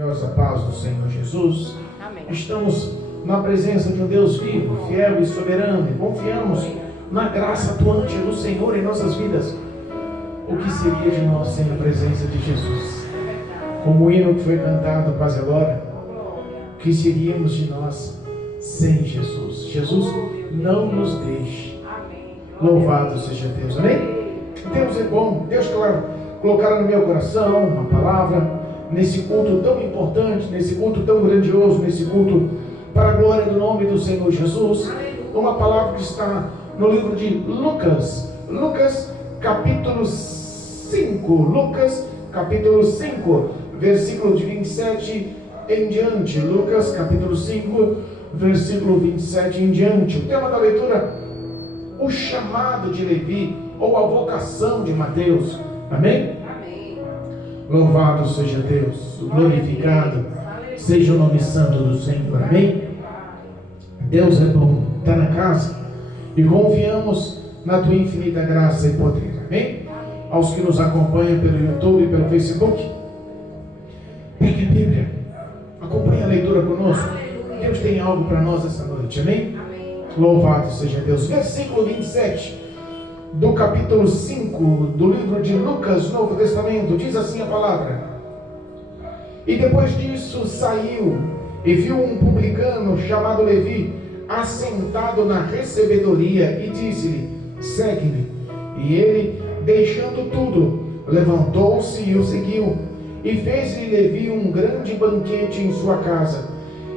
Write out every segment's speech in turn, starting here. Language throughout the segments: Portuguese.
A paz do Senhor Jesus. Amém. Estamos na presença de um Deus vivo, fiel e soberano, e confiamos na graça atuante do Senhor em nossas vidas. O que seria de nós sem a presença de Jesus? Como o hino que foi cantado, Paz e Glória, o que seríamos de nós sem Jesus? Jesus, não nos deixe. Louvado seja Deus. Amém? Deus é bom. Deus, claro, colocar no meu coração uma palavra nesse culto tão importante, nesse culto tão grandioso, nesse culto para a glória do nome do Senhor Jesus. Uma palavra que está no livro de Lucas, capítulo 5, versículo de 27 em diante. Lucas, capítulo 5, versículo 27 em diante. O tema da leitura: o chamado de Levi, ou a vocação de Mateus. Amém? Louvado seja Deus, glorificado seja o nome santo do Senhor. Amém? Deus é bom, está na casa e confiamos na tua infinita graça e poder. Amém? Aos que nos acompanham pelo YouTube e pelo Facebook, pegue a Bíblia, acompanhe a leitura conosco. Deus tem algo para nós essa noite. Amém? Louvado seja Deus. Versículo 27 do capítulo 5 do livro de Lucas, Novo Testamento, diz assim a palavra: e depois disso saiu e viu um publicano chamado Levi assentado na recebedoria e disse-lhe: segue-me. E ele, deixando tudo, levantou-se e o seguiu. E fez-lhe Levi um grande banquete em sua casa.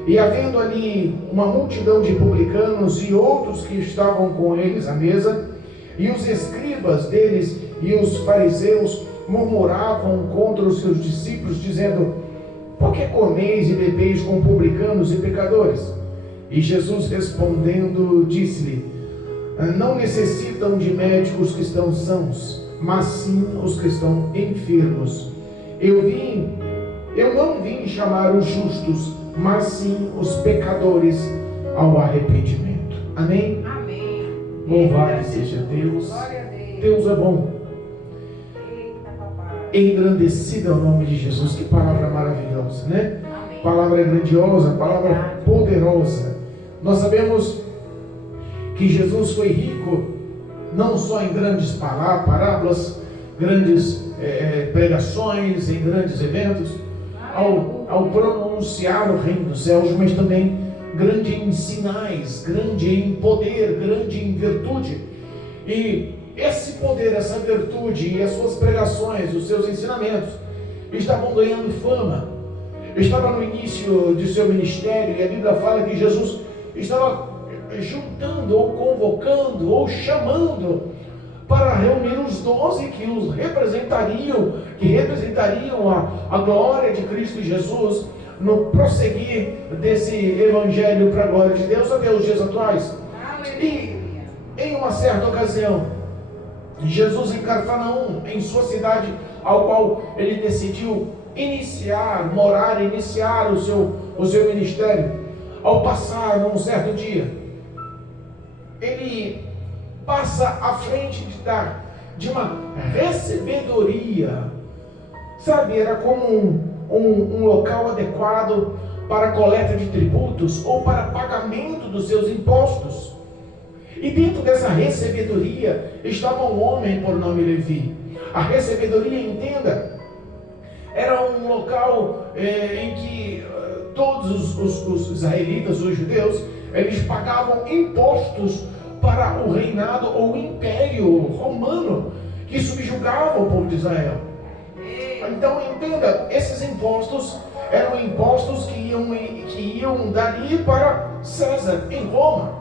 E havendo ali uma multidão de publicanos e outros que estavam com eles à mesa, e os escribas deles e os fariseus murmuravam contra os seus discípulos, dizendo: por que comeis e bebeis com publicanos e pecadores? E Jesus respondendo disse-lhe: não necessitam de médicos que estão sãos, mas sim os que estão enfermos. Eu não vim chamar os justos, mas sim os pecadores ao arrependimento. Amém? Louvado seja Deus. Deus é bom. Engrandecido é o nome de Jesus. Que palavra maravilhosa, né? Palavra grandiosa, palavra poderosa. Nós sabemos que Jesus foi rico não só em grandes parábolas, grandes pregações, em grandes eventos, ao pronunciar o reino dos céus, mas também grande em sinais, grande em poder, grande em virtude. E esse poder, essa virtude e as suas pregações, os seus ensinamentos estavam ganhando fama. Estava no início de seu ministério, e a Bíblia fala que Jesus estava juntando, ou convocando, ou chamando para reunir os 12 que os representariam, a glória de Cristo Jesus no prosseguir desse evangelho para a glória de Deus até os dias atuais. E em uma certa ocasião, Jesus em Cafarnaum, em sua cidade, ao qual ele decidiu iniciar o seu ministério, ao passar num certo dia, ele passa à frente de uma recebedoria, sabe, era como um local adequado para a coleta de tributos ou para pagamento dos seus impostos. E dentro dessa recebedoria estava um homem por nome Levi. A recebedoria, entenda, era um local em que todos os israelitas, os judeus, eles pagavam impostos para o reinado ou o império romano que subjugava o povo de Israel. Então entenda, esses impostos eram impostos que iam dali para César, em Roma.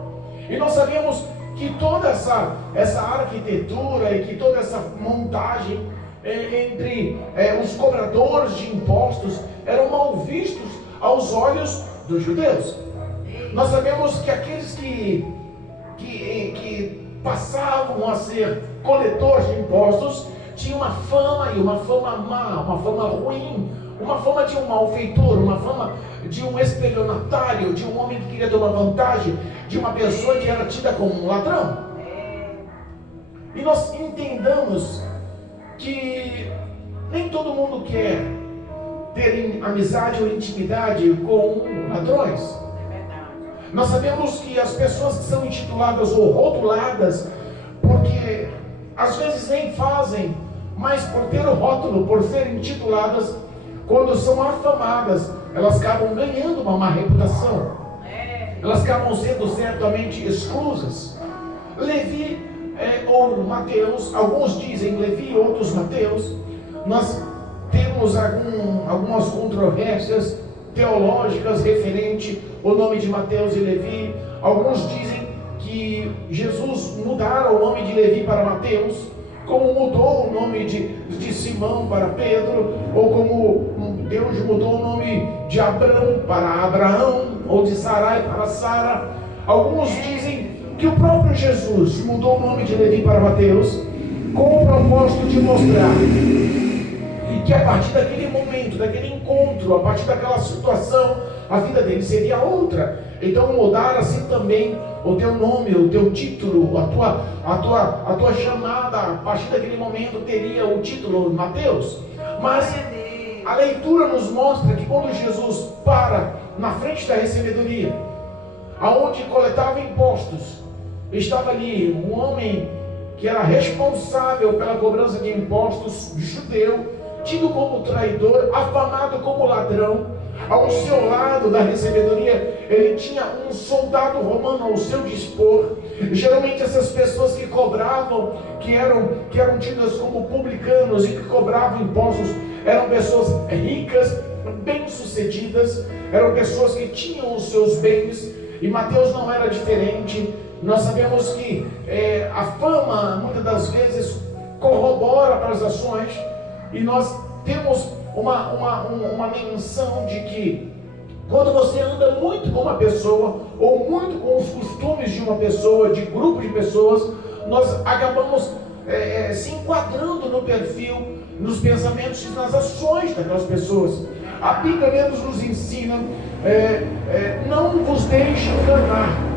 E nós sabemos que toda essa arquitetura e que toda essa montagem entre os cobradores de impostos eram mal vistos aos olhos dos judeus. Nós sabemos que aqueles que passavam a ser coletores de impostos tinham uma fama, e uma fama má, uma fama ruim, uma fama de um malfeitor, uma fama de um estelionatário, de um homem que queria tomar vantagem, de uma pessoa que era tida como um ladrão. E nós entendamos que nem todo mundo quer terem amizade ou intimidade com ladrões. Nós sabemos que as pessoas que são intituladas ou rotuladas, porque às vezes nem fazem, mas por ter o rótulo, por serem intituladas, quando são afamadas, elas acabam ganhando uma má reputação. Elas acabam sendo certamente exclusas. Levi ou Mateus, alguns dizem Levi, outros Mateus. Nós temos algumas controvérsias teológicas referente ao nome de Mateus e Levi. Alguns dizem que Jesus mudara o nome de Levi para Mateus, como mudou o nome de Simão para Pedro, ou como Deus mudou o nome de Abrão para Abraão, ou de Sarai para Sara. Alguns dizem que o próprio Jesus mudou o nome de Levi para Mateus, com o propósito de mostrar que a partir daquele momento, daquele encontro, a partir daquela situação, a vida dele seria outra. Então mudar assim também o teu nome, o teu título, a tua chamada, a partir daquele momento teria o título Mateus. Mas a leitura nos mostra que quando Jesus para na frente da recebedoria, aonde coletava impostos, estava ali um homem que era responsável pela cobrança de impostos, judeu, tido como traidor, afamado como ladrão. Ao seu lado da recebedoria, ele tinha um soldado romano ao seu dispor. Geralmente essas pessoas que cobravam, que eram tidas como publicanos e que cobravam impostos, eram pessoas ricas, bem-sucedidas, eram pessoas que tinham os seus bens, e Mateus não era diferente. Nós sabemos que a fama, muitas das vezes, corrobora para as ações, e nós temos uma menção de que quando você anda muito com uma pessoa, ou muito com os costumes de uma pessoa, de grupo de pessoas, nós acabamos se enquadrando no perfil, nos pensamentos e nas ações daquelas pessoas. A Bíblia mesmo nos ensina, não vos deixe enganar.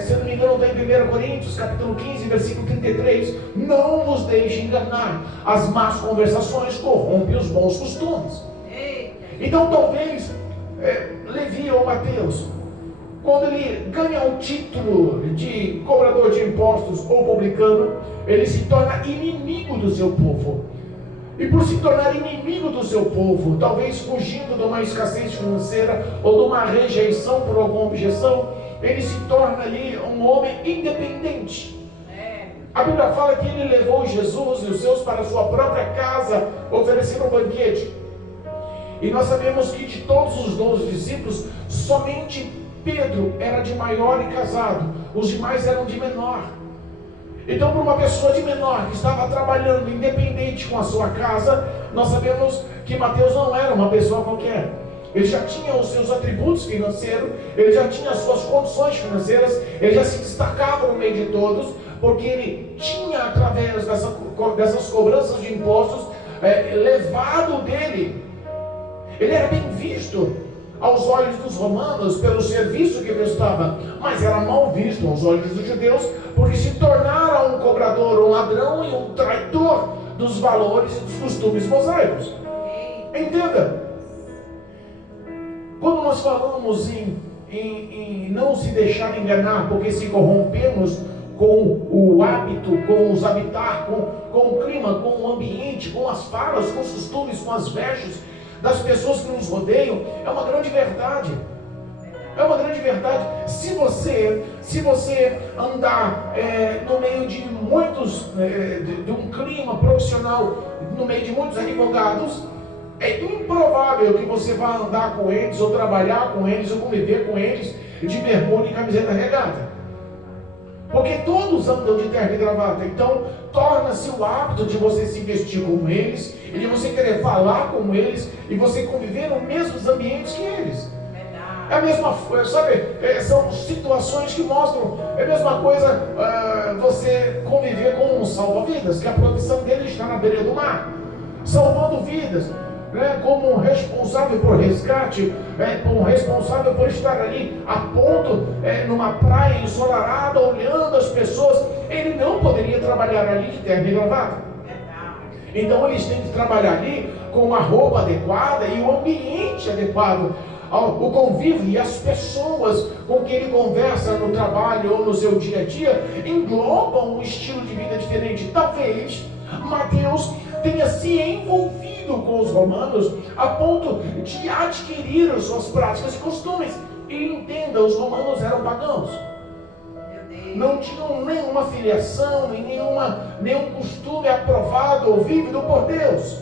Se eu não me engano, está em 1 Coríntios, capítulo 15, versículo 33. Não vos deixe enganar. As más conversações corrompem os bons costumes. Então, talvez, Levi ou Mateus, quando ele ganha o título de cobrador de impostos ou publicano, ele se torna inimigo do seu povo. E por se tornar inimigo do seu povo, talvez fugindo de uma escassez financeira ou de uma rejeição por alguma objeção, ele se torna ali um homem independente. A Bíblia fala que ele levou Jesus e os seus para a sua própria casa, oferecendo um banquete. E nós sabemos que de todos os 12 discípulos, somente Pedro era de maior e casado, os demais eram de menor. Então, para uma pessoa de menor que estava trabalhando independente com a sua casa, nós sabemos que Mateus não era uma pessoa qualquer. Ele já tinha os seus atributos financeiros, ele já tinha as suas condições financeiras, ele já se destacava no meio de todos, porque ele tinha, através dessas cobranças de impostos, levado dele. Ele era bem visto aos olhos dos romanos pelo serviço que prestava, mas era mal visto aos olhos dos judeus, porque se tornara um cobrador, um ladrão e um traidor dos valores e dos costumes mosaicos. Entenda, quando nós falamos em não se deixar enganar, porque se corrompemos com o hábito, com os habitar, com o clima, com o ambiente, com as falas, com os costumes, com as vestes das pessoas que nos rodeiam, é uma grande verdade. É uma grande verdade. Se você andar no meio de muitos, de um clima profissional, no meio de muitos advogados, é improvável que você vá andar com eles, ou trabalhar com eles, ou conviver com eles de bermuda e camiseta regata. Porque todos andam de terno e gravata. Então, torna-se o hábito de você se vestir como eles, e de você querer falar como eles, e você conviver nos mesmos ambientes que eles. É a mesma coisa, sabe? São situações que mostram. É a mesma coisa você conviver com um salva-vidas, que a profissão dele está na beira do mar, salvando vidas. Como um responsável por resgate, como um responsável por estar ali a ponto, numa praia ensolarada, olhando as pessoas. Ele não poderia trabalhar ali de terno e gravata. Então eles têm que trabalhar ali com a roupa adequada e o ambiente adequado. O convívio e as pessoas com quem ele conversa no trabalho ou no seu dia a dia englobam um estilo de vida diferente. Talvez Mateus tenha se envolvido com os romanos a ponto de adquirir as suas práticas e costumes. E entenda, os romanos eram pagãos. Não tinham nenhuma filiação, nenhum costume aprovado ou vívido por Deus.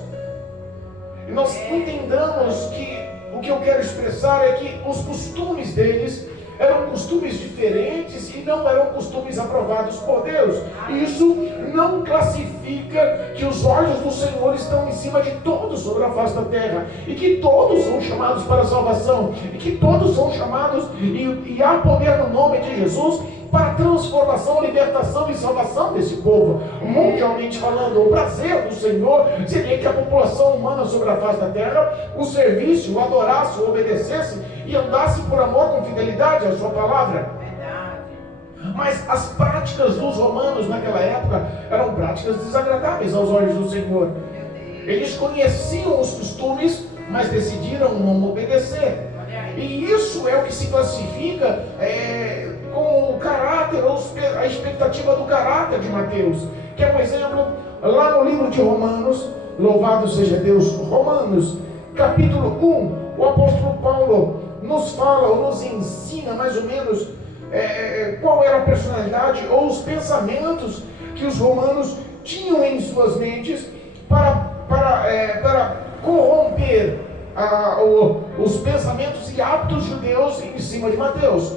E nós entendamos que o que eu quero expressar é que os costumes deles eram costumes diferentes e não eram costumes aprovados por Deus. Isso não classifica que os olhos do Senhor estão em cima de todos sobre a face da terra, e que todos são chamados para a salvação, e que todos são chamados, e há poder no nome de Jesus para a transformação, libertação e salvação desse povo. Mundialmente falando, o prazer do Senhor seria que a população humana sobre a face da terra o servisse, o adorasse, o obedecesse e andasse por amor com fidelidade à sua palavra. Mas as práticas dos romanos naquela época eram práticas desagradáveis aos olhos do Senhor. Eles conheciam os costumes, mas decidiram não obedecer. E isso é o que se classifica com o caráter, ou a expectativa do caráter de Mateus. Que é um exemplo, lá no livro de Romanos, louvado seja Deus, Romanos, capítulo 1, o apóstolo Paulo nos fala, ou nos ensina mais ou menos qual era a personalidade ou os pensamentos que os romanos tinham em suas mentes para corromper os pensamentos e hábitos judeus em cima de Mateus.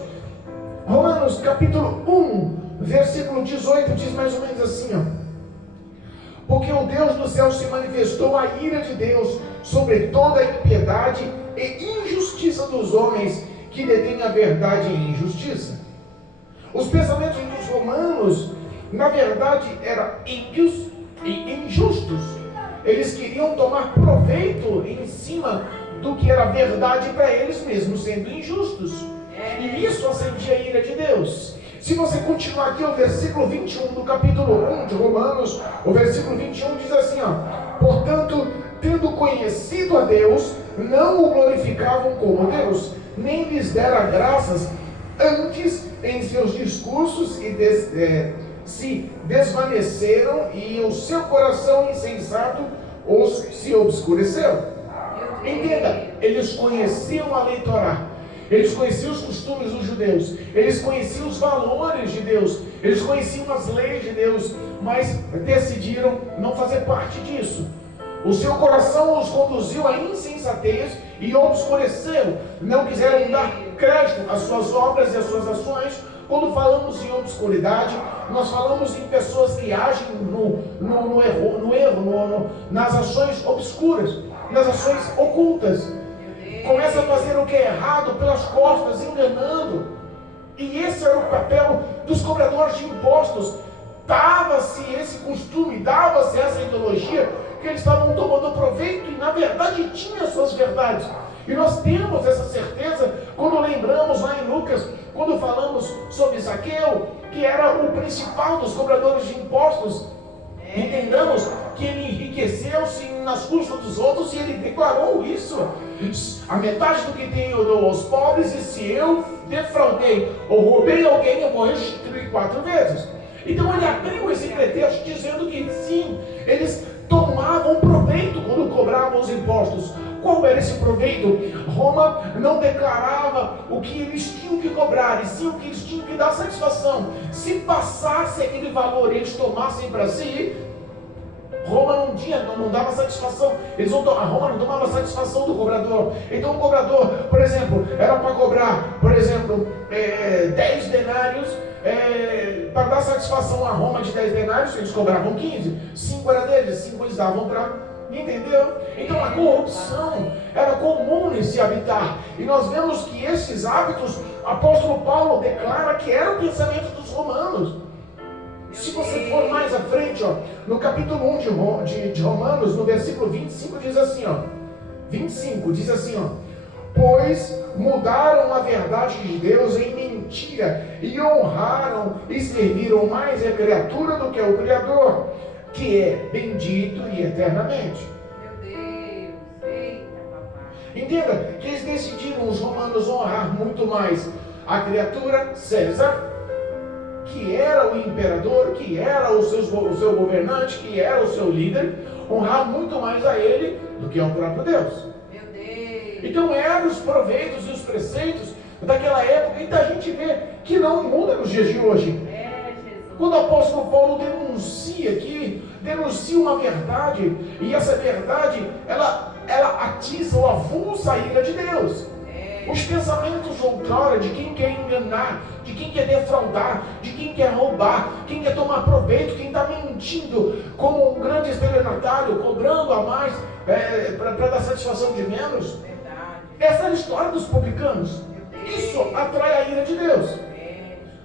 Romanos capítulo 1, versículo 18 diz mais ou menos assim, ó: porque o Deus do céu se manifestou a ira de Deus sobre toda a impiedade e injustiça dos homens que detêm a verdade em injustiça. Os pensamentos dos romanos, na verdade, eram ímpios e injustos. Eles queriam tomar proveito em cima do que era verdade para eles mesmos, sendo injustos. E isso acendia a ira de Deus. Se você continuar aqui, o versículo 21 do capítulo 1 de Romanos, o versículo 21 diz assim, ó: portanto, tendo conhecido a Deus, não o glorificavam como Deus, nem lhes dera graças, antes em seus discursos se desvaneceram e o seu coração insensato se obscureceu. Entenda, eles conheciam a lei Torá, eles conheciam os costumes dos judeus, eles conheciam os valores de Deus, eles conheciam as leis de Deus, mas decidiram não fazer parte disso. O seu coração os conduziu à insensatez e obscureceu. Não quiseram dar crédito às suas obras e às suas ações. Quando falamos em obscuridade, nós falamos em pessoas que agem no erro, nas ações obscuras, nas ações ocultas. Começa a fazer o que é errado pelas costas, enganando. E esse era o papel dos cobradores de impostos. Dava-se esse costume, dava-se essa ideologia, que eles estavam tomando proveito e na verdade tinham suas verdades. E nós temos essa certeza quando lembramos lá em Lucas, quando falamos sobre Zaqueu, que era o principal dos cobradores de impostos. Entendamos que ele enriqueceu-se nas custas dos outros e ele declarou isso: a metade do que tenho eu dou aos pobres, e se eu defraudei ou roubei alguém, eu vou restituir 4 vezes. Então ele abriu esse pretexto dizendo que sim, eles tomavam proveito quando cobravam os impostos. Qual era esse proveito? Roma não declarava o que eles tinham que cobrar, e sim o que eles tinham que dar satisfação. Se passasse aquele valor e eles tomassem para si, Roma não dava satisfação. A Roma não tomava satisfação do cobrador. Então o cobrador, por exemplo, era para cobrar, por exemplo, 10 denários, para dar satisfação a Roma de 10 denários, eles cobravam 15. 5 era deles, 5 eles davam para... Entendeu? Então a corrupção era comum nesse habitar. E nós vemos que esses hábitos, apóstolo Paulo declara que era o pensamento dos romanos. Se você for mais à frente, ó, no capítulo 1 de Romanos, no versículo 25, diz assim, ó: 25, diz assim, ó: pois mudaram a verdade de Deus em mentira, e honraram e serviram mais a criatura do que o Criador, que é bendito e eternamente. Meu Deus. Entenda que eles decidiram, os romanos, honrar muito mais a criatura, César, que era o imperador, que era o seu governante, que era o seu líder, honrar muito mais a ele do que ao próprio Deus. Meu Deus. Então eram os proveitos e os preceitos daquela época, e a gente vê que não muda nos dias de hoje. Jesus. Quando o apóstolo Paulo denuncia uma verdade, e essa verdade, ela atiça ou avulsa a ira de Deus. Os pensamentos outrora de quem quer enganar, de quem quer defraudar, de quem quer roubar, quem quer tomar proveito, quem está mentindo como um grande estelionatário, cobrando a mais para dar satisfação de menos. Verdade. Essa é a história dos publicanos. Isso atrai a ira de Deus,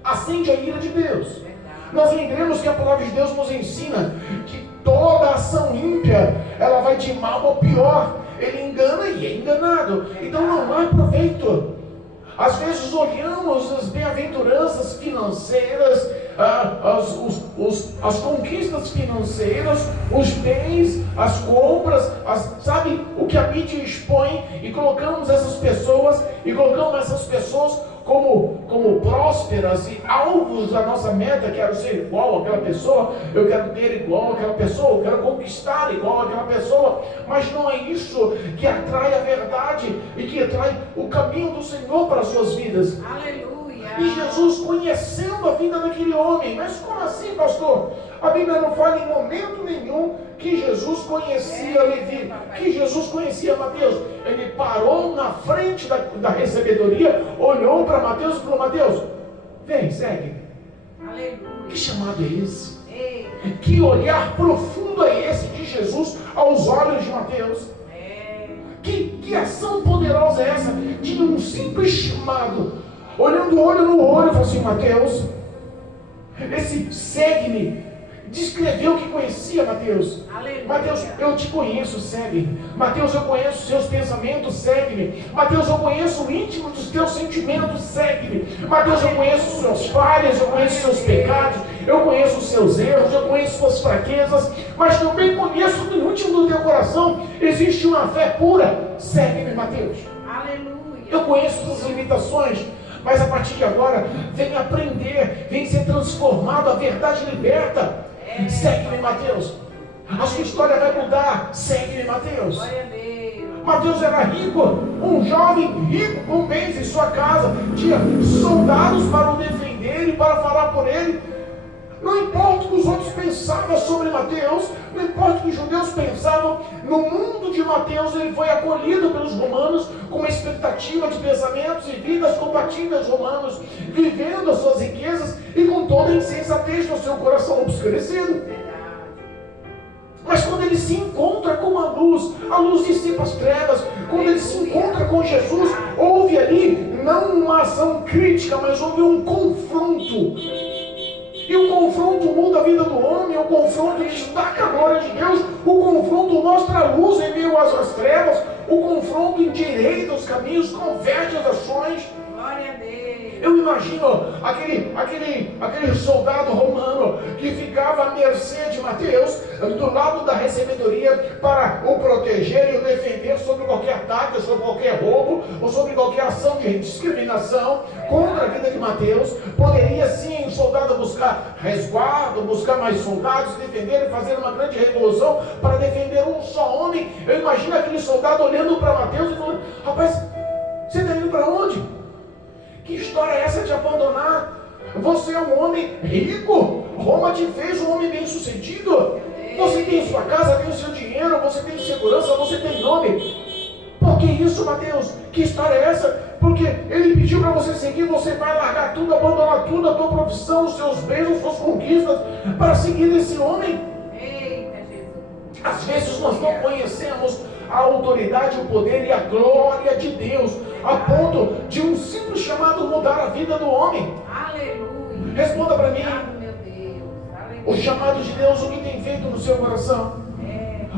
acende a ira de Deus. Nós lembramos que a palavra de Deus nos ensina que toda ação ímpia, ela vai de mal ao pior. Ele engana e é enganado. Então não há proveito. Às vezes olhamos as bem-aventuranças financeiras, as conquistas financeiras, os bens, as compras, sabe, o que a mídia expõe, e colocamos essas pessoas como prósperas e alvos da nossa meta. Quero ser igual àquela pessoa, eu quero ter igual àquela pessoa, eu quero conquistar igual àquela pessoa. Mas não é isso que atrai a verdade e que atrai o caminho do Senhor para as suas vidas. Aleluia. E Jesus, conhecendo a vida daquele homem, mas como assim, pastor? A Bíblia não fala em momento nenhum que Jesus conhecia Levi, que Jesus conhecia Mateus. Ele parou na frente da recebedoria, olhou para Mateus e falou: Mateus, vem, segue. Aleluia. Que chamado é esse? Ei. Que olhar profundo é esse de Jesus aos olhos de Mateus? Que ação poderosa é essa de um simples chamado, olhando olho no olho, falou assim: Mateus, esse segue-me. Descreveu que conhecia Mateus. Aleluia. Mateus, eu te conheço, segue-me. Mateus, eu conheço os seus pensamentos, segue-me. Mateus, eu conheço o íntimo dos teus sentimentos, segue-me. Mateus, eu conheço as suas falhas, eu conheço os seus pecados, eu conheço os seus erros, eu conheço suas fraquezas, mas também conheço que no íntimo do teu coração existe uma fé pura. Segue-me, Mateus. Aleluia. Eu conheço suas limitações, mas a partir de agora, vem aprender, vem ser transformado, a verdade liberta. Segue-me, Mateus. A sua história vai mudar. Segue-me, Mateus. Glória a Deus. Mateus era rico, um jovem rico com bens em sua casa, tinha soldados para o defender e para falar por ele. Não importa o que os outros pensavam sobre Mateus, não importa o que os judeus pensavam, no mundo de Mateus ele foi acolhido pelos romanos com uma expectativa de pensamentos e vidas compatíveis romanos, vivendo as suas riquezas e com toda a insensatez no seu coração obscurecido. Mas quando ele se encontra com a luz dissipa as trevas. Quando ele se encontra com Jesus, houve ali não uma ação crítica, mas houve um confronto. E o confronto muda a vida do homem, o confronto destaca a glória de Deus, o confronto mostra a luz em meio às trevas, o confronto endireita os caminhos, converte as ações. Glória a Deus. Eu imagino aquele soldado romano que ficava à mercê de Mateus, do lado da recebedoria, para o proteger e o defender sobre qualquer ataque, sobre qualquer roubo, ou sobre qualquer ação de discriminação contra a vida de Mateus. Poderia sim o soldado buscar resguardo, buscar mais soldados, defender e fazer uma grande revolução para defender um só homem. Eu imagino aquele soldado olhando para Mateus e falando: rapaz, você está indo para onde? Que história é essa de abandonar? Você é um homem rico. Roma te fez um homem bem sucedido. Você tem sua casa, tem o seu dinheiro, você tem segurança, você tem nome. Por que isso, Mateus? Que história é essa? Porque ele pediu para você seguir, você vai largar tudo, abandonar tudo, a tua profissão, os seus bens, as suas conquistas, para seguir esse homem. Eita, Jesus. Às vezes nós não conhecemos a autoridade, o poder e a glória de Deus, a ponto de um simples chamado mudar a vida do homem. Aleluia. Responda para mim. Meu Deus. Aleluia. O chamado de Deus, o que tem feito no seu coração?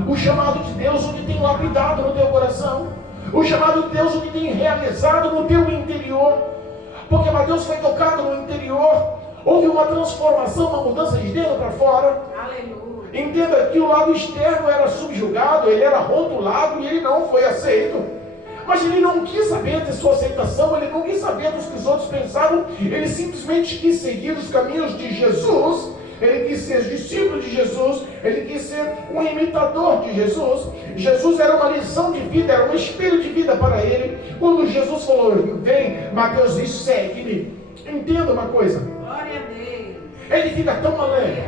O chamado de Deus, o que tem lapidado no teu coração? O chamado de Deus, o que tem realizado no teu interior? Porque Mateus foi tocado no interior. Houve uma transformação, uma mudança de dentro para fora. Aleluia. Entenda que o lado externo era subjugado, ele era rotulado e ele não foi aceito. Mas ele não quis saber de sua aceitação, ele não quis saber dos que os outros pensavam, ele simplesmente quis seguir os caminhos de Jesus, ele quis ser discípulo de Jesus, ele quis ser um imitador de Jesus. Jesus era uma lição de vida, era um espelho de vida para ele. Quando Jesus falou, vem, Mateus diz, segue-me. Entenda uma coisa, Glória a Deus. ele fica tão alegre,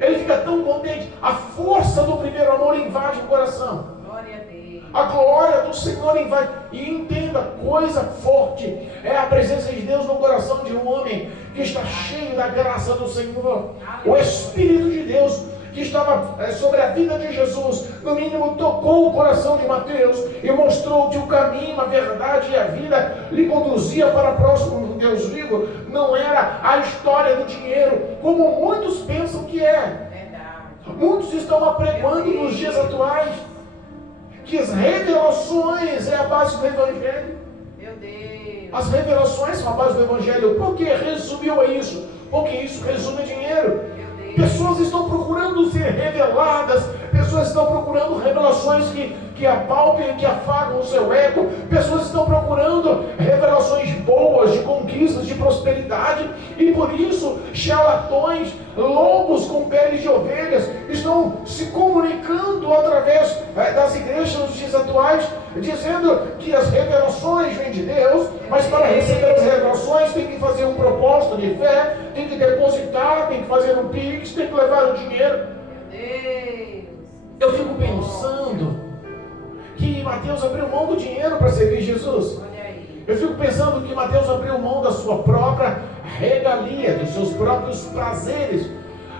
ele fica tão contente, a força do primeiro amor invade o coração. Glória a Deus. A glória do Senhor invade. E entenda, coisa forte é a presença de Deus no coração de um homem que está cheio da graça do Senhor. O Espírito de Deus que estava sobre a vida de Jesus, no mínimo tocou o coração de Mateus e mostrou que o caminho, a verdade e a vida lhe conduzia para próximo do Deus vivo. Não era a história do dinheiro, como muitos pensam que é. Verdade. Muitos estão apregoando nos dias atuais que as revelações é a base do Evangelho. Meu Deus. As revelações são a base do Evangelho. Por que resumiu a isso? Porque isso resume dinheiro. Meu Deus. Pessoas estão procurando ser reveladas, pessoas estão procurando revelações que apalpem, que afagam o seu ego, pessoas estão procurando revelações boas, de conquistas, de prosperidade, e por isso charlatões, lobos com peles de ovelhas, estão se comunicando através das igrejas nos dias atuais, dizendo que as revelações vêm de Deus, mas para receber as revelações tem que fazer um propósito de fé, tem que depositar, tem que fazer um pix, tem que levar o dinheiro. Meu Deus. Eu fico pensando que Mateus abriu mão do dinheiro para servir Jesus. Olha aí. Eu fico pensando que Mateus abriu mão da sua própria regalia, dos seus próprios prazeres,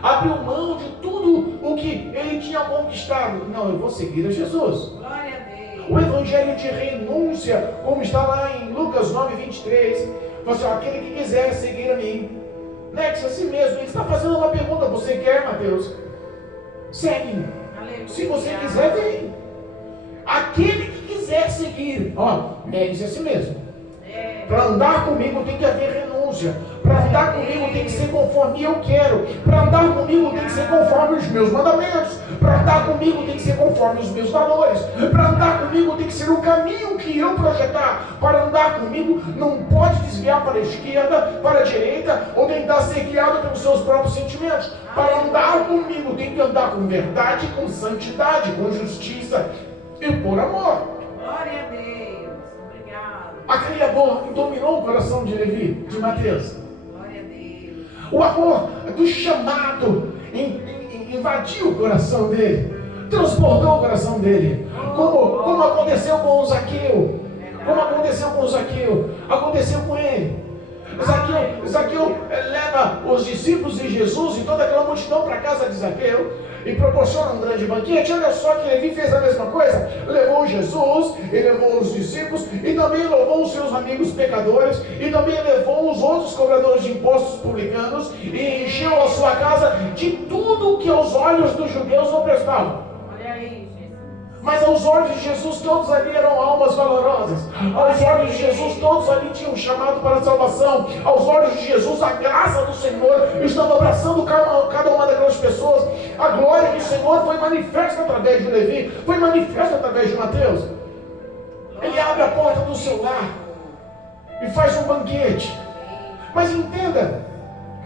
abriu mão de tudo o que ele tinha conquistado. Não, eu vou seguir a Jesus. Glória a Deus. O evangelho de renúncia, como está lá em Lucas 9:23, fala assim, aquele que quiser seguir a mim, negue-se a si mesmo. Ele está fazendo uma pergunta, você quer, Mateus? Segue-me. Aleluia. Se você quiser, vem. Aquele que quiser seguir, negue-se a si mesmo. Para andar comigo tem que haver renúncia. Para andar comigo tem que ser conforme eu quero. Para andar comigo tem que ser conforme os meus mandamentos. Para andar comigo tem que ser conforme os meus valores. Para andar comigo tem que ser o caminho que eu projetar. Para andar comigo não pode desviar para a esquerda, para a direita, ou tentar ser guiado pelos seus próprios sentimentos. Para andar comigo tem que andar com verdade, com santidade, com justiça e por amor. Glória a Deus. Obrigado. Aquele amor dominou o coração de Levi, de Mateus. Glória a Deus. O amor do chamado invadiu o coração dele, transbordou o coração dele, como aconteceu com o Zaqueu, aconteceu com ele. Zaqueu leva os discípulos de Jesus e toda aquela multidão para a casa de Zaqueu e proporciona um grande banquete. Olha só que Levi fez a mesma coisa, levou Jesus, ele levou os discípulos e também levou os seus amigos pecadores e também levou os outros cobradores de impostos publicanos e encheu a sua casa de tudo que aos olhos dos judeus não prestava. Olha aí, Jesus. Mas aos olhos de Jesus todos ali eram almas valorosas. Aos olhos de Jesus todos ali tinham chamado para a salvação. Aos olhos de Jesus a graça do Senhor estava abraçando cada uma daquelas pessoas. A glória do Senhor foi manifesta através de Levi, foi manifesta através de Mateus. Ele abre a porta do seu lar e faz um banquete. Mas entenda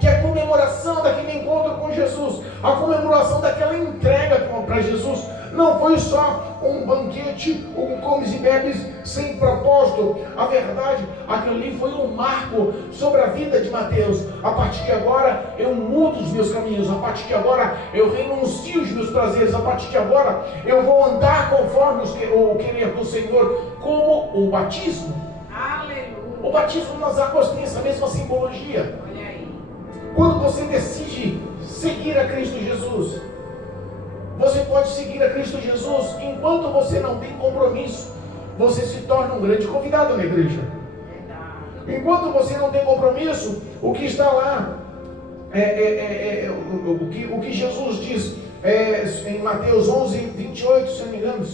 que a comemoração daquele encontro com Jesus, a comemoração daquela entrega para Jesus, não foi só um banquete, um comes e bebes sem propósito. A verdade, aquilo ali foi um marco sobre a vida de Mateus. A partir de agora eu mudo os meus caminhos, a partir de agora eu renuncio os meus prazeres, a partir de agora eu vou andar conforme o querer do Senhor, como o batismo. Aleluia. O batismo nas águas tem essa mesma simbologia. Olha aí. Quando você decide seguir a Cristo Jesus, você pode seguir a Cristo Jesus enquanto você não tem compromisso. Você se torna um grande convidado na igreja. Verdade. Enquanto você não tem compromisso, o que está lá, o que Jesus diz em Mateus 11:28, se não me engano,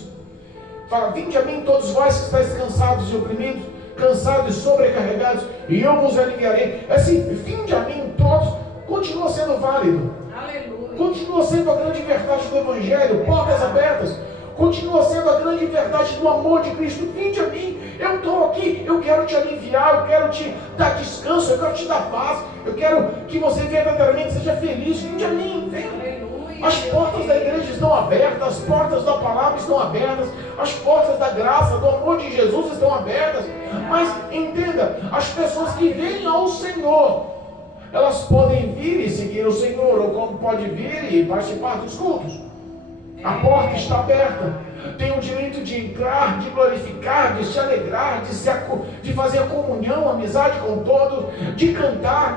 fala: vinde a mim todos vós que estáis cansados e oprimidos, cansados e sobrecarregados, e eu vos aliviarei. Assim, vinde a mim todos, continua sendo válido. Aleluia. Continua sendo a grande verdade do Evangelho, portas abertas. continua sendo a grande verdade do amor de Cristo. Vinde a mim, eu estou aqui, eu quero te aliviar, eu quero te dar descanso, eu quero te dar paz, eu quero que você verdadeiramente seja feliz. Vinde a mim, vem. Aleluia. As portas da igreja estão abertas, as portas da palavra estão abertas, as portas da graça, do amor de Jesus estão abertas. Mas entenda, as pessoas que vêm ao Senhor, elas podem vir e seguir o Senhor, ou como pode vir e participar dos cultos. A porta está aberta. Tem o direito de entrar, de glorificar, de se alegrar, de fazer a comunhão, a amizade com todos, de cantar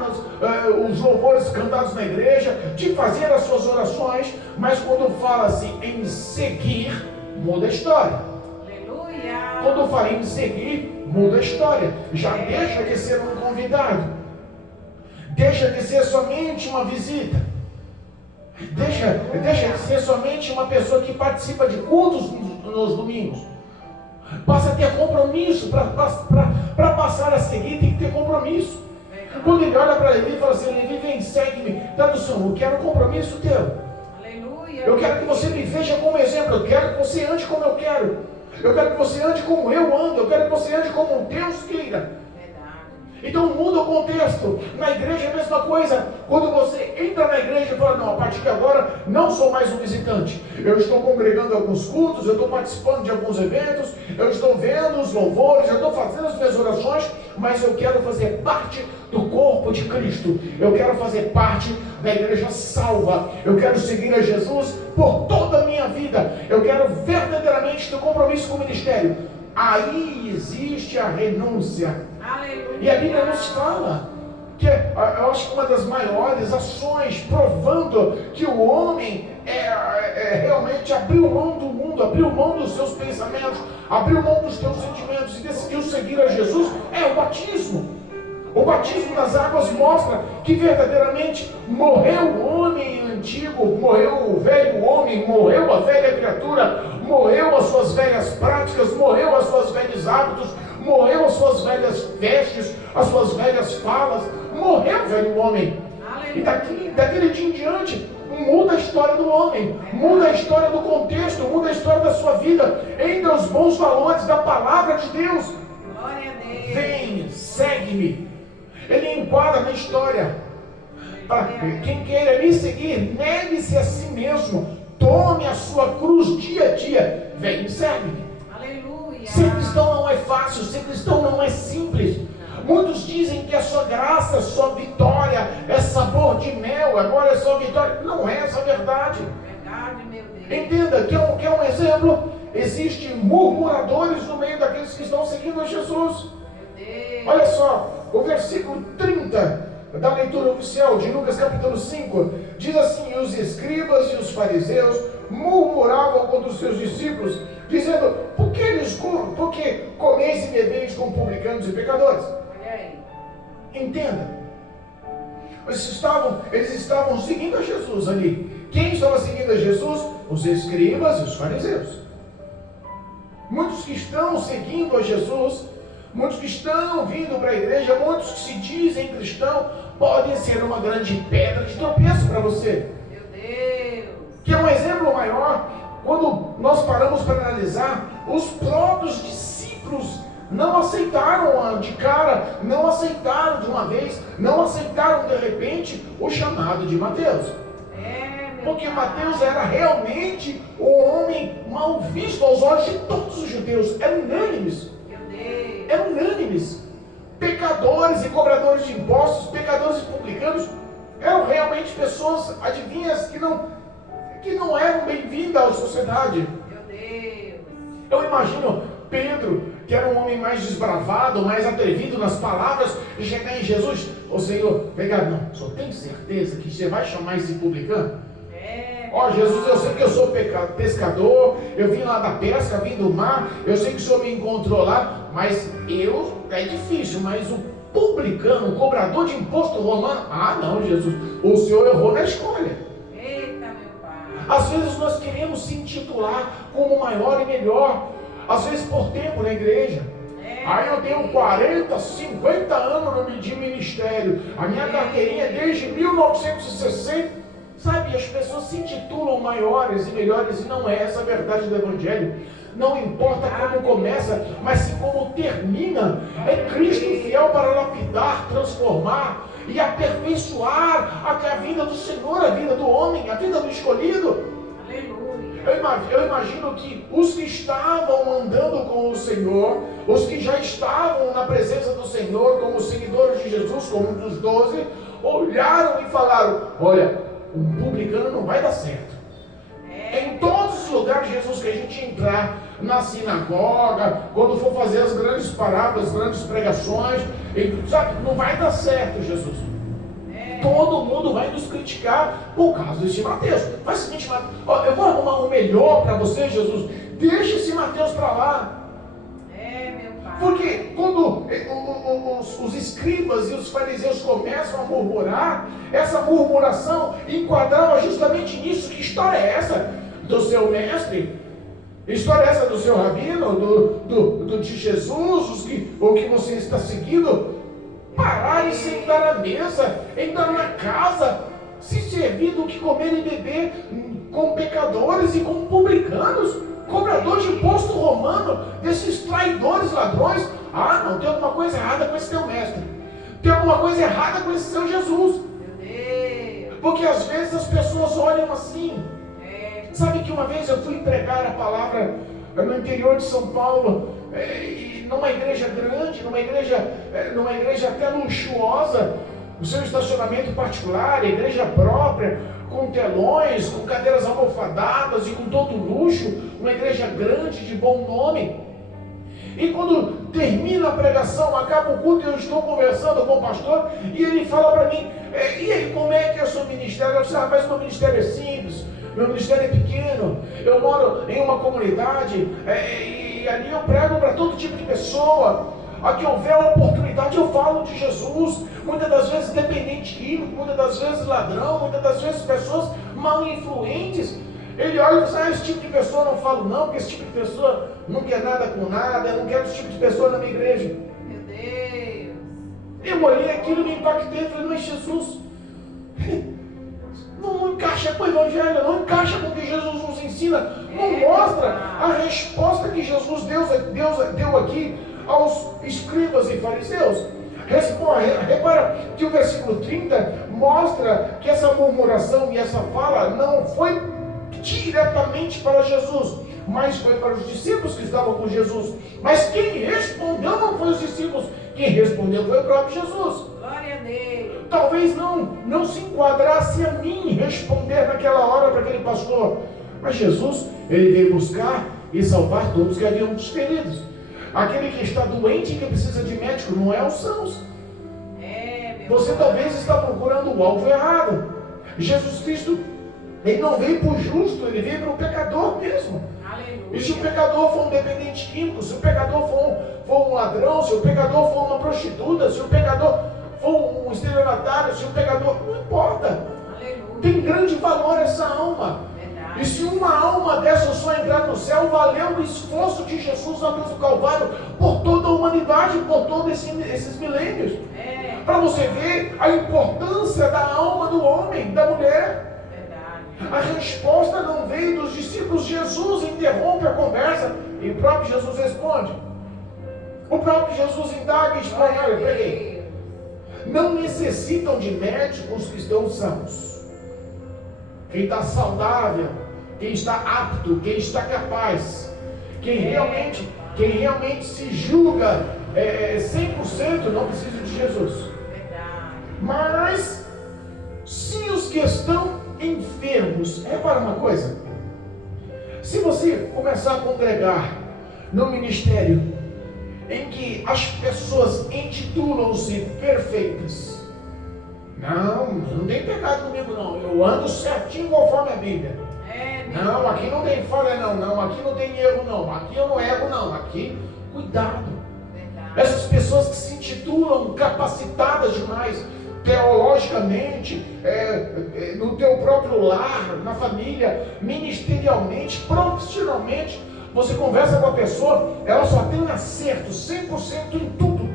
os louvores cantados na igreja, de fazer as suas orações. Mas quando fala-se em seguir, muda a história. Aleluia. Quando fala em seguir, muda a história. Já deixa de ser um convidado. Deixa de ser somente uma visita. Deixa de ser somente uma pessoa que participa de cultos nos domingos. Passa a ter compromisso. Para passar a seguir, tem que ter compromisso. Quando ele olha para Levi e fala assim: Levi, vem, segue-me. Tradução: eu quero compromisso teu. Aleluia. Eu quero que você me veja como exemplo. Eu quero que você ande como eu quero. Eu quero que você ande como eu ando. Eu quero que você ande como Deus queira. Então muda o contexto. Na igreja é a mesma coisa. Quando você entra na igreja e fala: não, a partir de agora não sou mais um visitante. Eu estou congregando alguns cultos, eu estou participando de alguns eventos, eu estou vendo os louvores, eu estou fazendo as minhas orações, mas eu quero fazer parte do corpo de Cristo. Eu quero fazer parte da igreja salva. Eu quero seguir a Jesus por toda a minha vida. Eu quero verdadeiramente ter compromisso com o ministério. Aí existe a renúncia. Aleluia. E a Bíblia nos fala que eu acho que uma das maiores ações provando que o homem realmente abriu mão do mundo, abriu mão dos seus pensamentos, abriu mão dos seus sentimentos e decidiu seguir a Jesus é o batismo. O batismo nas águas mostra que verdadeiramente morreu o homem antigo, morreu o velho homem, morreu a velha criatura, morreu as suas velhas práticas, morreu as suas velhos hábitos, morreu as suas velhas vestes, as suas velhas falas, morreu o velho homem. E daquele dia em diante, muda a história do homem, muda a história do contexto, muda a história da sua vida, entra os bons valores da palavra de Deus. Glória a Deus. Vem, segue-me. Ele enquadra na história. Para quem queira me seguir, negue-se a si mesmo, tome a sua cruz dia a dia, vem e segue-me. Aleluia. Ser cristão não é fácil, ser cristão não é simples. Muitos dizem que é só graça, só vitória, é sabor de mel, agora é só vitória. Não é essa a verdade. Verdade, meu Deus. Entenda, quer um exemplo? Existem murmuradores no meio daqueles que estão seguindo a Jesus. Meu Deus. Olha só, o versículo 30 da leitura oficial de Lucas capítulo 5 diz assim: e os escribas e os fariseus murmuravam contra os seus discípulos, dizendo: por que comeis e bebeis com publicanos e pecadores? Olha aí. Entenda, eles estavam seguindo a Jesus ali. Quem estava seguindo a Jesus? Os escribas e os fariseus. Muitos que estão seguindo a Jesus, muitos que estão vindo para a igreja, muitos que se dizem cristão, podem ser uma grande pedra de tropeço para você. Meu Deus. Que é um exemplo maior, quando nós paramos para analisar, os próprios discípulos não aceitaram de cara, não aceitaram de uma vez, não aceitaram de repente o chamado de Mateus. Porque Mateus era realmente o homem mal visto aos olhos de todos os judeus, eram unânimes. Eram unânimes. Pecadores e cobradores de impostos, pecadores e publicanos, eram realmente pessoas adivinhas que não eram bem-vindas à sociedade. Meu Deus. Eu imagino Pedro, que era um homem mais desbravado, mais atrevido nas palavras, e chegar em Jesus: ô Senhor, pegado, não, só tem certeza que você vai chamar esse publicano? Ó Jesus, eu sei que eu sou pescador, eu vim lá da pesca, vim do mar, eu sei que o Senhor me encontrou lá, mas é difícil, mas o publicano, o cobrador de imposto romano, não, Jesus, o Senhor errou na escolha. Eita, meu Pai. Às vezes nós queremos se intitular como maior e melhor, às vezes por tempo na igreja. Aí eu tenho 40, 50 anos de ministério, a minha carteirinha é desde 1960, Sabe, as pessoas se intitulam maiores e melhores e não é essa a verdade do Evangelho. Não importa como começa, mas sim como termina. É Cristo fiel para lapidar, transformar e aperfeiçoar até a vida do Senhor, a vida do homem, a vida do escolhido. Aleluia. Eu imagino que os que estavam andando com o Senhor, os que já estavam na presença do Senhor, como seguidores de Jesus, como um dos 12, olharam e falaram: olha, um publicano não vai dar certo. Em todos os lugares, Jesus, que a gente entrar, na sinagoga, quando for fazer as grandes parábolas, as grandes pregações, sabe, não vai dar certo, Jesus. Todo mundo vai nos criticar por causa desse Mateus. Faz o seguinte, Mateus, eu vou arrumar um melhor para você, Jesus. Deixa esse Mateus para lá. Meu pai. Porque quando os escribas e os fariseus começam a murmurar, essa murmuração enquadrava justamente nisso. Que história é essa do seu mestre? História é essa do seu rabino, de Jesus, o que você está seguindo? Parar e sentar à mesa, entrar na casa, se servir do que comer e beber com pecadores e com publicanos, cobradores de imposto romano, desses traidores, ladrões. Ah, não, tem alguma coisa errada com esse teu mestre. Tem alguma coisa errada com esse seu Jesus. Meu Deus. Porque às vezes as pessoas olham assim. Sabe que uma vez eu fui pregar a palavra no interior de São Paulo, e numa igreja grande, numa igreja até luxuosa, o seu estacionamento particular, a igreja própria, com telões, com cadeiras almofadadas e com todo luxo, uma igreja grande, de bom nome. E quando termina a pregação, acaba o culto, eu estou conversando com o pastor, e ele fala para mim: e aí, como é que é o seu ministério? Eu disse: rapaz, meu ministério é simples, meu ministério é pequeno, eu moro em uma comunidade, e ali eu prego para todo tipo de pessoa. A que houver oportunidade eu falo de Jesus, muitas das vezes dependente químico, muitas das vezes ladrão, muitas das vezes pessoas mal influentes. Ele olha e diz: esse tipo de pessoa não falo não, porque esse tipo de pessoa não quer nada com nada, eu não quero esse tipo de pessoa na minha igreja. Meu Deus. Eu olhei aquilo e me impactei e falei: mas Jesus, não encaixa com o Evangelho, não encaixa com o que Jesus nos ensina, não mostra a resposta que Jesus deu aqui aos escribas e fariseus. Repara que o versículo 30 mostra que essa murmuração e essa fala não foi diretamente para Jesus, mas foi para os discípulos que estavam com Jesus. Mas quem respondeu não foi os discípulos, quem respondeu foi o próprio Jesus. Glória a Deus. Talvez não se enquadrasse a mim responder naquela hora para aquele pastor, mas Jesus, ele veio buscar e salvar todos que haviam dos feridos. Aquele que está doente e que precisa de médico não é os sãos. Você talvez está procurando o alvo errado. Jesus Cristo, ele não veio para o justo, ele veio para o pecador mesmo. Aleluia. E se o pecador for um dependente químico, se o pecador for um ladrão, se o pecador for uma prostituta, se o pecador for um estelionatário, se o pecador, não importa. Aleluia. Tem grande valor essa alma. Verdade. E se uma alma dessa só entrar no céu, valeu o esforço de Jesus na cruz do Calvário por toda a humanidade, por todos esses milênios. Para você ver a importância da alma do homem, da mulher. Verdade. A resposta não veio dos discípulos. Jesus interrompe a conversa e o próprio Jesus responde. O próprio Jesus indaga e expõe: olha, peraí, não necessitam de médicos que estão sãos. Quem está saudável, quem está apto, quem está capaz, quem realmente se julga 100% não precisa de Jesus. Mas se os que estão enfermos, repara uma coisa: se você começar a congregar no ministério em que as pessoas intitulam-se perfeitas, não tem pecado comigo não, eu ando certinho conforme a Bíblia, não, aqui não tem falha não, aqui não tem erro não, aqui eu não erro não, aqui, cuidado. Essas pessoas que se intitulam capacitadas demais, teologicamente, no teu próprio lar, na família, ministerialmente, profissionalmente, você conversa com a pessoa, ela só tem acerto, 100% em tudo.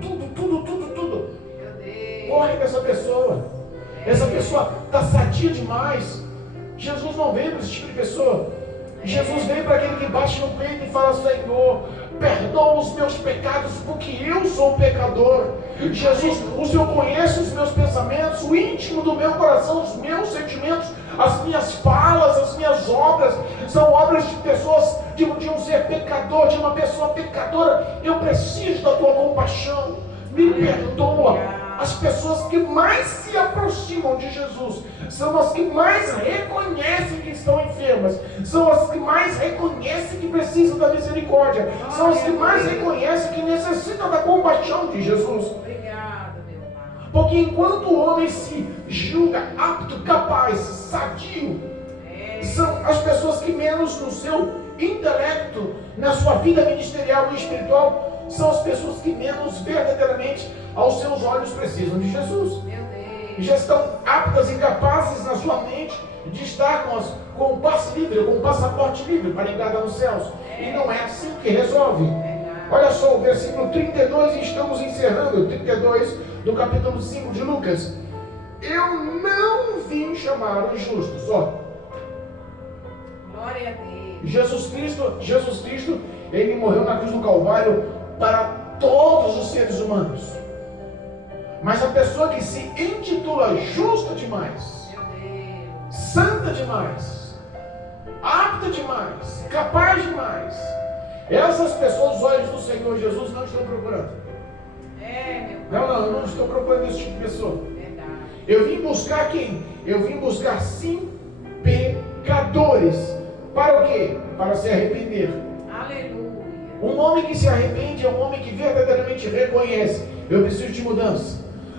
Corre dessa pessoa. Essa pessoa está sadia demais. Jesus não veio para esse tipo de pessoa. Jesus veio para aquele que bate no peito e fala: Senhor, perdoa os meus pecados, porque eu sou pecador. Jesus, o Senhor conhece os meus pensamentos, o íntimo do meu coração, os meus sentimentos, as minhas falas, as minhas obras, são obras de pessoas de um ser pecador, de uma pessoa pecadora. Eu preciso da tua compaixão, me perdoa. As pessoas que mais se aproximam de Jesus são as que mais reconhecem que estão enfermas, são as que mais reconhecem que precisam da misericórdia, são as que mais reconhecem que necessitam da compaixão de Jesus. Obrigada, meu Pai. Porque enquanto o homem se julga apto, capaz, sadio, são as pessoas que menos no seu intelecto, na sua vida ministerial e espiritual, são as pessoas que menos verdadeiramente aos seus olhos precisam de Jesus. Meu Deus. Já estão aptas e capazes na sua mente de estar com o passe livre, com o passaporte livre para entrada nos céus. E não é assim que resolve. Olha só o versículo 32, e estamos encerrando, 32 do capítulo 5 de Lucas. Eu não vim chamar os justos. Ó, Glória a Deus. Jesus Cristo, ele morreu na cruz do Calvário para todos os seres humanos. Mas a pessoa que se intitula justa demais, Meu Deus. santa demais, apta demais, capaz demais, essas pessoas, os olhos do Senhor Jesus não estão procurando. Meu Pai. Não, eu não estou procurando esse tipo de pessoa. Verdade. Eu vim buscar quem? Eu vim buscar sim pecadores. Para o quê? Para se arrepender. Aleluia. Um homem que se arrepende é um homem que verdadeiramente reconhece: eu preciso de mudança.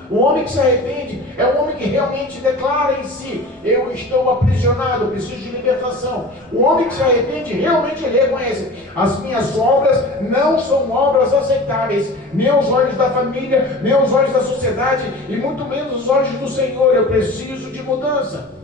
O homem que se arrepende é um homem que realmente declara em si: eu estou aprisionado, eu preciso de libertação. O homem que se arrepende realmente ele reconhece: as minhas obras não são obras aceitáveis, nem aos olhos da família, nem aos olhos da sociedade, e muito menos os olhos do Senhor. Eu preciso de mudança.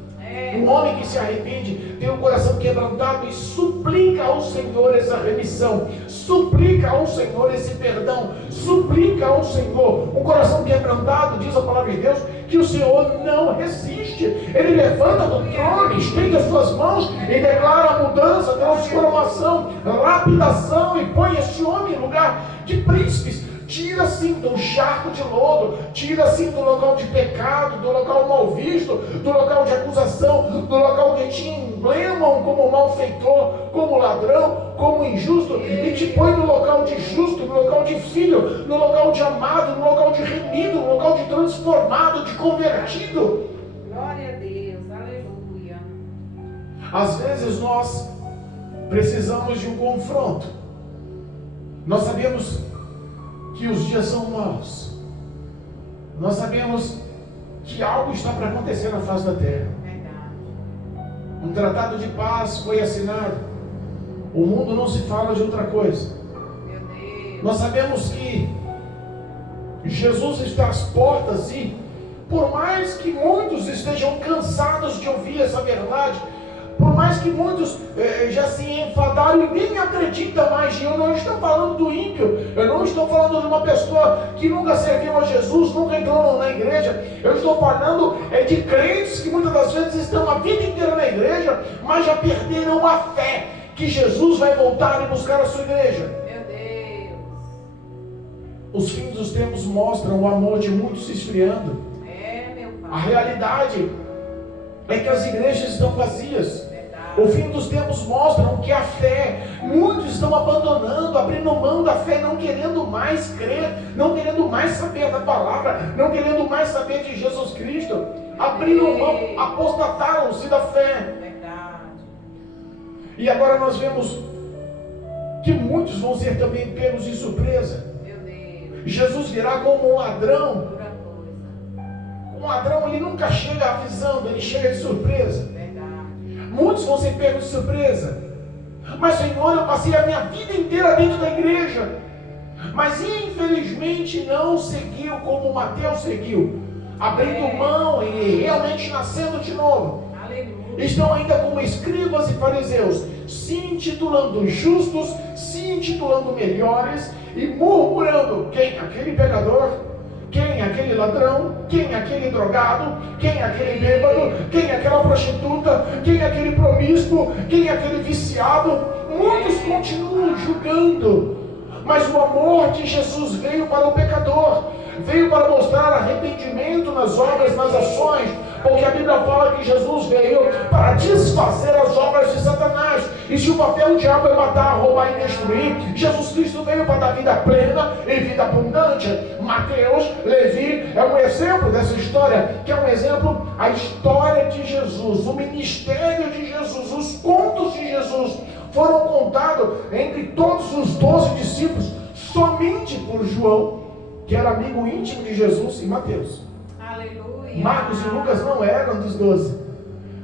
Um homem que se arrepende tem o coração quebrantado e suplica ao Senhor essa remissão, suplica ao Senhor esse perdão, suplica ao Senhor. Um coração quebrantado, diz a palavra de Deus, que o Senhor não resiste. Ele levanta do trono, estende as suas mãos e declara a mudança, transformação, lapidação, e põe este homem em lugar de príncipes. Tira assim do charco de lodo, tira assim do local de pecado, do local mal visto, do local de acusação, do local que te emblemam como malfeitor, como ladrão, como injusto, e te põe no local de justo, no local de filho, no local de amado, no local de remido, no local de transformado, de convertido. Glória a Deus. Aleluia. Às vezes nós precisamos de um confronto. Nós sabemos que os dias são maus. Nós sabemos que algo está para acontecer na face da terra. Verdade. Um tratado de paz foi assinado. O mundo não se fala de outra coisa. Meu Deus. Nós sabemos que Jesus está às portas, e por mais que muitos estejam cansados de ouvir essa verdade, por mais que muitos já se enfadaram e nem acreditam mais, e eu não estou falando do ímpio, eu não estou falando de uma pessoa que nunca serviu a Jesus, nunca entrou na igreja, eu estou falando de crentes que muitas das vezes estão a vida inteira na igreja, mas já perderam a fé que Jesus vai voltar e buscar a sua igreja. Meu Deus. Os fins dos tempos mostram o amor de muitos se esfriando. Meu A Pai. realidade é que as igrejas estão vazias. Verdade. O fim dos tempos mostram que a fé, muitos estão abandonando, abrindo mão da fé, não querendo mais crer, não querendo mais saber da palavra, não querendo mais saber de Jesus Cristo, abriram mão, apostataram-se da fé. Verdade. E agora nós vemos que muitos vão ser também pegos de surpresa. Meu Deus. Jesus virá como um ladrão. Pura coisa. Um ladrão, ele nunca chega avisando, ele chega de surpresa. Verdade. Muitos vão ser pegos de surpresa. Mas, Senhor, eu passei a minha vida inteira dentro da igreja, mas infelizmente não seguiu como Mateus seguiu, abrindo mão e realmente nascendo de novo. Aleluia. Estão ainda como escribas e fariseus, se intitulando justos, se intitulando melhores e murmurando: quem? Aquele pecador? Quem? Aquele ladrão? quem é aquele drogado, quem é aquele bêbado, quem é aquela prostituta, quem é aquele promíscuo, quem é aquele viciado. Muitos continuam julgando, mas o amor de Jesus veio para o pecador, veio para mostrar arrependimento nas obras, nas ações, porque a Bíblia fala que Jesus veio para desfazer as obras de Satanás. E se o papel do diabo é matar, roubar e destruir, Jesus Cristo veio para dar vida plena e vida abundante. Mateus, Levi é um exemplo dessa história, que é um exemplo, a história de Jesus, o ministério de Jesus, os contos de Jesus foram contados entre todos os 12 discípulos, somente por João, que era amigo íntimo de Jesus, e Mateus. Aleluia. Marcos e Lucas não eram dos 12.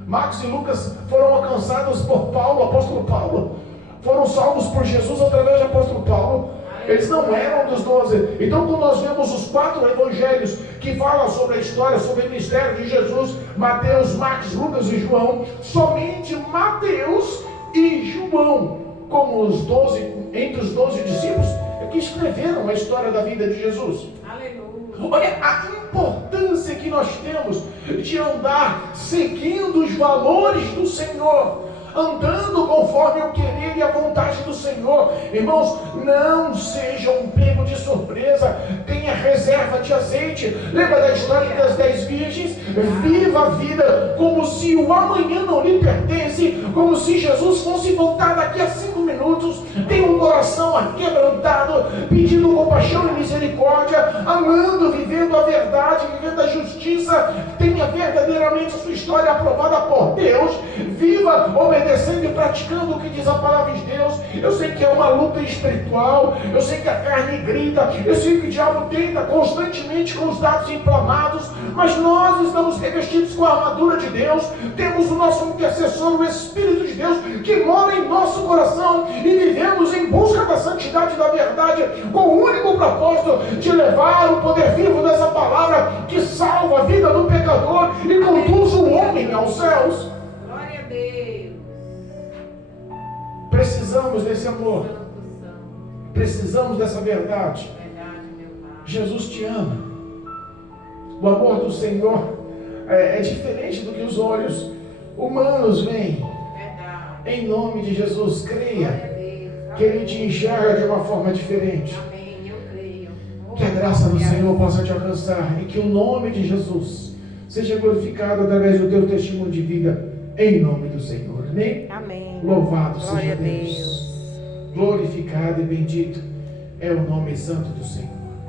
Marcos e Lucas foram alcançados por Paulo, apóstolo Paulo. Foram salvos por Jesus através do apóstolo Paulo. Eles não eram dos 12. Então, quando nós vemos os 4 evangelhos que falam sobre a história, sobre o ministério de Jesus, Mateus, Marcos, Lucas e João, somente Mateus e João, como os 12, entre os 12 discípulos, é que escreveram a história da vida de Jesus. Aleluia. Olha a importância que nós temos de andar seguindo os valores do Senhor, andando conforme o querer e a vontade do Senhor. Irmãos, não sejam pegos de surpresa, tenha reserva de azeite. Lembra da história das 10 virgens? Viva a vida como se o amanhã não lhe pertence, como se Jesus fosse voltar daqui a 5 minutos. Tenha um coração aquebrantado, pedindo compaixão e misericórdia, amando, vivendo a verdade, vivendo a justiça. Tenha verdadeiramente a sua história aprovada por Deus. Viva obedecendo e praticando o que diz a palavra de Deus. Eu sei que é uma luta espiritual, eu sei que a carne grita, eu sei que o diabo tenta constantemente com os dados inflamados, mas nós estamos revestidos com a armadura de Deus, temos o nosso intercessor, o Espírito de Deus, que mora em nosso coração, e vivemos em busca da santidade e da verdade, com o único propósito de levar o poder vivo dessa palavra, que salva a vida do pecador e conduz o homem aos céus. Glória a Deus. Precisamos desse amor, Santo, santo. precisamos dessa verdade. Verdade, meu Pai. Jesus te ama. O amor do Senhor é diferente do que os olhos humanos veem. Verdade. Em nome de Jesus, creia Glória a Deus. que Ele te enxerga de uma forma diferente. Amém. Eu creio. Que a graça do Senhor possa te alcançar e que o nome de Jesus seja glorificado através do teu testemunho de vida, em nome do Senhor. Amém? Amém. Louvado Glória seja a Deus. Deus. Glorificado e bendito é o nome santo do Senhor.